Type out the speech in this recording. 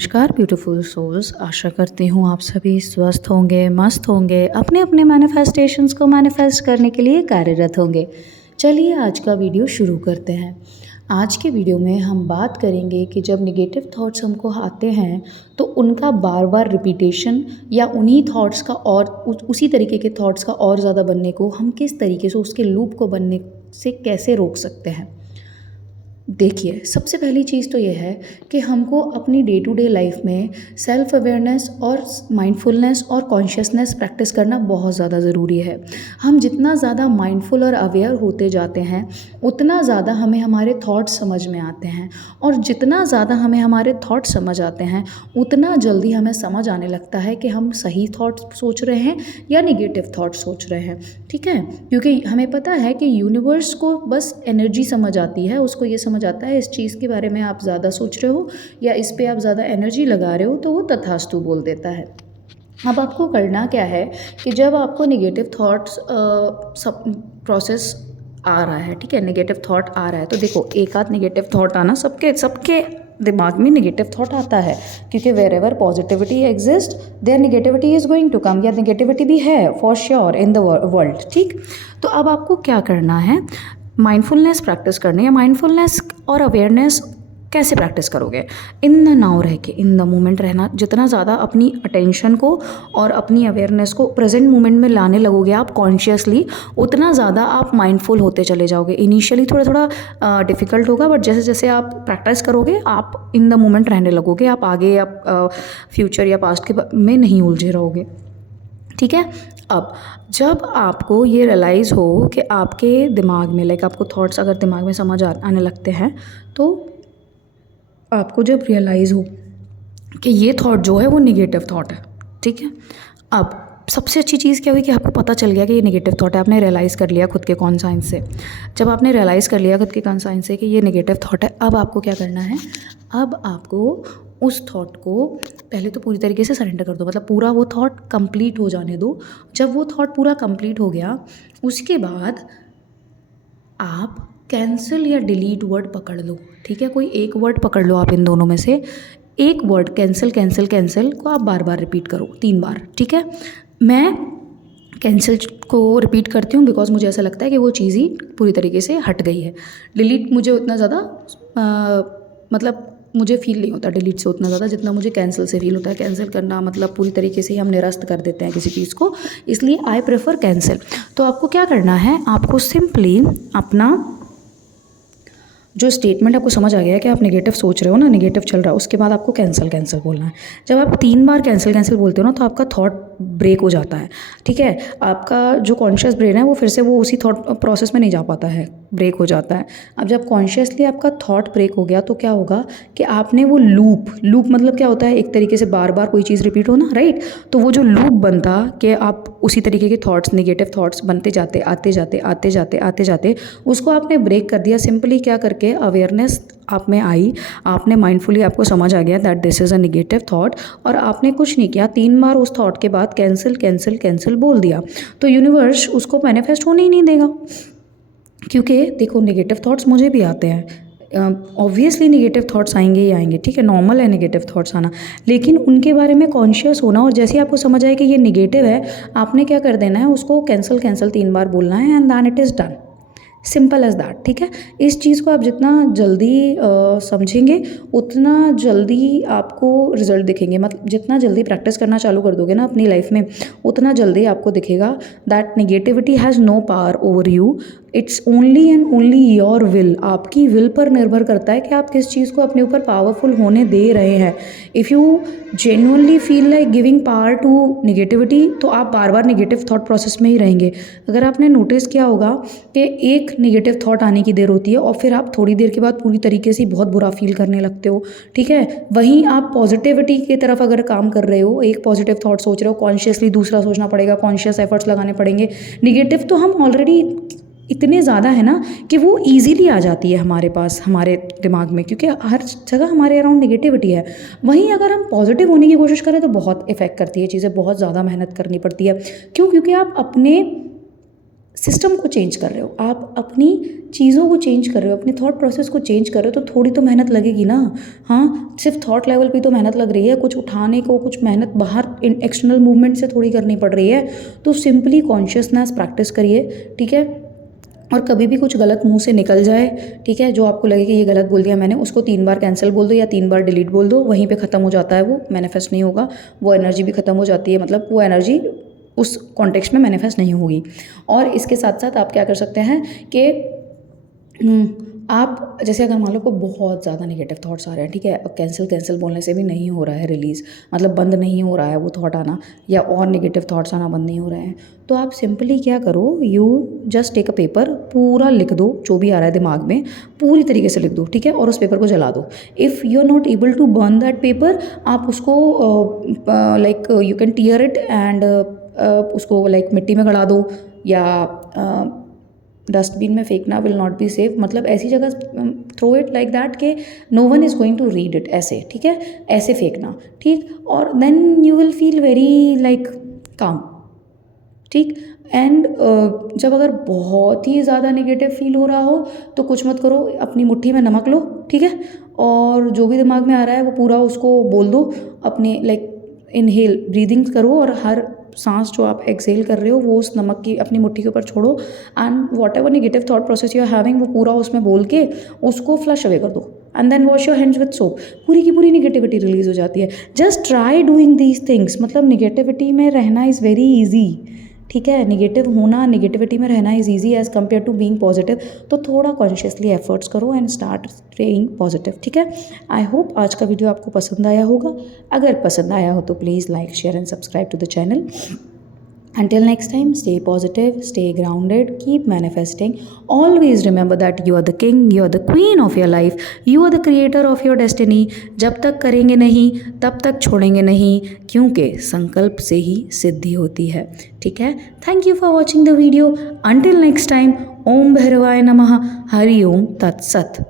नमस्कार beautiful souls. आशा करती हूँ आप सभी स्वस्थ होंगे, मस्त होंगे, अपने अपने मैनिफेस्टेशंस को मैनिफेस्ट करने के लिए कार्यरत होंगे। चलिए आज का वीडियो शुरू करते हैं। आज के वीडियो में हम बात करेंगे कि जब निगेटिव थॉट्स हमको आते हैं तो उनका बार बार रिपीटेशन या उन्हीं थॉट्स का और उसी तरीके के थॉट्स का और ज़्यादा बनने को हम किस तरीके से उसके लूप को बनने से कैसे रोक सकते हैं। देखिए, सबसे पहली चीज़ तो ये है कि हमको अपनी डे टू डे लाइफ में सेल्फ अवेयरनेस और माइंडफुलनेस और कॉन्शियसनेस प्रैक्टिस करना बहुत ज़्यादा ज़रूरी है। हम जितना ज़्यादा माइंडफुल और अवेयर होते जाते हैं उतना ज़्यादा हमें हमारे थॉट्स समझ में आते हैं, और जितना ज़्यादा हमें हमारे थॉट्स समझ आते हैं उतना जल्दी हमें समझ आने लगता है कि हम सही थॉट्स सोच रहे हैं या निगेटिव थॉट्स सोच रहे हैं। ठीक है, क्योंकि हमें पता है कि यूनिवर्स को बस एनर्जी समझ आती है, उसको ये समझ आता है इस चीज़ के बारे में आप ज़्यादा सोच रहे हो या इस पे आप ज़्यादा एनर्जी लगा रहे हो तो वो तथास्तु बोल देता है। अब आपको करना क्या है कि जब आपको निगेटिव थॉट्स सब प्रोसेस आ रहा है, ठीक है, नेगेटिव थॉट आ रहा है तो देखो, एक आध नेगेटिव थॉट आना सबके सबके दिमाग में नेगेटिव थॉट आता है, क्योंकि wherever positivity exist there negativity is going to come, या नेगेटिविटी भी है for sure in the world. ठीक, तो अब आपको क्या करना है, माइंडफुलनेस प्रैक्टिस करनी है। माइंडफुलनेस और अवेयरनेस कैसे प्रैक्टिस करोगे? इन द नाउ रह के, इन द मोमेंट रहना। जितना ज़्यादा अपनी अटेंशन को और अपनी अवेयरनेस को प्रेजेंट मोमेंट में लाने लगोगे आप कॉन्शियसली, उतना ज़्यादा आप माइंडफुल होते चले जाओगे। इनिशियली थोड़ा थोड़ा डिफ़िकल्ट होगा, बट जैसे जैसे आप प्रैक्टिस करोगे आप इन द मोमेंट रहने लगोगे, आप आगे या फ्यूचर या पास्ट के में नहीं उलझे रहोगे। ठीक है, अब जब आपको ये रियलाइज़ हो कि आपके दिमाग में आपको थॉट्स अगर दिमाग में समझ आने लगते हैं, तो आपको जब रियलाइज़ हो कि ये थॉट जो है वो निगेटिव थॉट है, ठीक है, अब सबसे अच्छी चीज़ क्या हुई कि आपको पता चल गया कि ये नेगेटिव थॉट है। आपने रियलाइज़ कर लिया खुद के कॉन्साइंस से। जब आपने रियलाइज़ कर लिया खुद के कॉन्साइंस से कि ये नेगेटिव थॉट है, अब आपको क्या करना है, अब आपको उस थॉट को पहले तो पूरी तरीके से सरेंडर कर दो, मतलब पूरा वो थॉट कंप्लीट हो जाने दो। जब वो थॉट पूरा कंप्लीट हो गया उसके बाद आप कैंसिल या डिलीट वर्ड पकड़ लो। ठीक है, कोई एक वर्ड पकड़ लो आप, इन दोनों में से एक वर्ड, कैंसिल कैंसिल कैंसिल को आप बार बार रिपीट करो 3 बार। ठीक है, मैं कैंसिल को रिपीट करती हूँ बिकॉज मुझे ऐसा लगता है कि वो चीज़ ही पूरी तरीके से हट गई है। डिलीट मुझे उतना ज़्यादा मतलब मुझे फील नहीं होता डिलीट से उतना ज़्यादा जितना मुझे कैंसिल से फील होता है। कैंसिल करना मतलब पूरी तरीके से ही हम निरस्त कर देते हैं किसी चीज़ को, इसलिए आई प्रेफर कैंसिल। तो आपको क्या करना है, आपको सिंपली अपना जो स्टेटमेंट आपको समझ आ गया है कि आप नेगेटिव सोच रहे हो ना, नेगेटिव चल रहा है, उसके बाद आपको कैंसिल कैंसिल बोलना है। जब आप 3 बार कैंसिल कैंसिल बोलते हो ना तो आपका थॉट ब्रेक हो जाता है। ठीक है, आपका जो कॉन्शियस ब्रेन है वो फिर से वो उसी थॉट प्रोसेस में नहीं जा पाता है, ब्रेक हो जाता है। अब जब कॉन्शियसली आपका थॉट ब्रेक हो गया तो क्या होगा कि आपने वो लूप मतलब क्या होता है, एक तरीके से बार बार कोई चीज़ रिपीट होना, राइट। तो वो जो लूप बनता कि आप उसी तरीके के थॉट्स, नेगेटिव थॉट्स बनते जाते आते जाते आते जाते आते जाते, उसको आपने ब्रेक कर दिया सिंपली क्या करके, अवेयरनेस आप में आई, आपने माइंडफुली, आपको समझ आ गया that this is a negative thought, और आपने कुछ नहीं किया, 3 बार उस थॉट के बाद कैंसिल कैंसिल कैंसिल बोल दिया, तो यूनिवर्स उसको मैनिफेस्ट होने ही नहीं देगा। क्योंकि देखो, नेगेटिव थॉट्स मुझे भी आते हैं, ऑब्वियसली नेगेटिव थॉट्स आएंगे ही आएंगे, ठीक है, नॉर्मल है नेगेटिव थॉट्स आना, लेकिन उनके बारे में कॉन्शियस होना, और जैसे आपको समझ आए कि ये नेगेटिव है, आपने क्या कर देना है, उसको कैंसिल कैंसिल 3 बार बोलना है, and then it is done, simple as that. ठीक है, इस चीज़ को आप जितना जल्दी समझेंगे उतना जल्दी आपको रिजल्ट दिखेंगे। मतलब जितना जल्दी प्रैक्टिस करना चालू कर दोगे ना अपनी लाइफ में, उतना जल्दी आपको दिखेगा that negativity has no power over you, it's only and only your will. आपकी विल पर निर्भर करता है कि आप किस चीज़ को अपने ऊपर पावरफुल होने दे रहे हैं। If you genuinely feel like giving power to negativity, तो आप बार बार नेगेटिव थॉट प्रोसेस में ही रहेंगे। अगर आपने नोटिस किया होगा कि एक नेगेटिव थॉट आने की देर होती है और फिर आप थोड़ी देर के बाद पूरी तरीके से बहुत बुरा फील करने लगते हो, ठीक है, वहीं आप पॉजिटिविटी की तरफ अगर काम कर रहे हो, एक पॉजिटिव थॉट सोच रहे हो, कॉन्शियसली दूसरा सोचना पड़ेगा, कॉन्शियस एफर्ट्स लगाने पड़ेंगे। नेगेटिव तो हम ऑलरेडी इतने ज़्यादा है ना कि वो ईजीली आ जाती है हमारे पास, हमारे दिमाग में, क्योंकि हर जगह हमारे अराउंड नेगेटिविटी है। वहीं अगर हम पॉजिटिव होने की कोशिश करें तो बहुत इफेक्ट करती है चीज़ें, बहुत ज़्यादा मेहनत करनी पड़ती है। क्यों? क्योंकि आप अपने सिस्टम को चेंज कर रहे हो, आप अपनी चीज़ों को चेंज कर रहे हो, अपनी थॉट प्रोसेस को चेंज कर रहे हो, तो थोड़ी तो मेहनत लगेगी ना। हाँ, सिर्फ थॉट लेवल पे तो मेहनत लग रही है, कुछ उठाने को कुछ मेहनत बाहर एक्सटर्नल मूवमेंट से थोड़ी करनी पड़ रही है। तो सिंपली कॉन्शियसनेस प्रैक्टिस करिए, ठीक है। और कभी भी कुछ गलत मुंह से निकल जाए, ठीक है, जो आपको लगे कि ये गलत बोल दिया मैंने, उसको 3 बार कैंसिल बोल दो या 3 बार डिलीट बोल दो, वहीं पे ख़त्म हो जाता है, वो मैनिफेस्ट नहीं होगा, वो एनर्जी भी ख़त्म हो जाती है, मतलब वो एनर्जी उस कॉन्टेक्स्ट में मैनिफेस्ट नहीं होगी। और इसके साथ साथ आप क्या कर सकते हैं कि आप जैसे अगर मान लो को बहुत ज़्यादा नेगेटिव थॉट्स आ रहे हैं, ठीक है, कैंसिल कैंसिल बोलने से भी नहीं हो रहा है रिलीज़, मतलब बंद नहीं हो रहा है वो थॉट आना, या और नेगेटिव थॉट्स आना बंद नहीं हो रहे हैं, तो आप सिंपली क्या करो, you just take a paper, पूरा लिख दो जो भी आ रहा है दिमाग में, पूरी तरीके से लिख दो, ठीक है, और उस पेपर को जला दो। If you are not able to burn that paper, आप उसको like you can tear it and उसको लाइक मिट्टी में गड़ा दो, या डस्टबिन में फेंकना विल नॉट बी सेफ, मतलब ऐसी जगह थ्रो इट लाइक दैट के no one is going to read it, ऐसे, ठीक है, ऐसे फेंकना, ठीक, और then you will feel very like calm, ठीक। एंड जब अगर बहुत ही ज़्यादा नेगेटिव फील हो रहा हो तो कुछ मत करो, अपनी मुट्ठी में नमक लो, ठीक है, और जो भी दिमाग में आ रहा है वो पूरा उसको बोल दो, अपने लाइक इनहेल ब्रीदिंग करो, और हर सांस जो आप एक्सहेल कर रहे हो वो उस नमक की अपनी मुट्ठी के ऊपर छोड़ो, and whatever negative thought process you are having वो पूरा उसमें बोल के उसको फ्लश अवे कर दो, and then wash your hands with soap, पूरी की पूरी निगेटिविटी रिलीज हो जाती है। Just try doing these things, मतलब निगेटिविटी में रहना इज़ वेरी ईजी, ठीक है, निगेटिव होना, निगेटिविटी में रहना is easy as compare to being positive, तो थोड़ा कॉन्शियसली एफर्ट्स करो एंड स्टार्ट स्टेइंग पॉजिटिव, ठीक है। आई होप आज का वीडियो आपको पसंद आया होगा, अगर पसंद आया हो तो please like share and subscribe to the channel. Until next time, stay positive, stay grounded, keep manifesting. Always remember that you are the king, you are the queen of your life, you are the creator of your destiny. जब तक करेंगे नहीं तब तक छोड़ेंगे नहीं, क्योंकि संकल्प से ही सिद्धि होती है, ठीक है। Thank you for watching the video. Until next time, ओम भैरवाय नमः, हरि ओम तत्सत।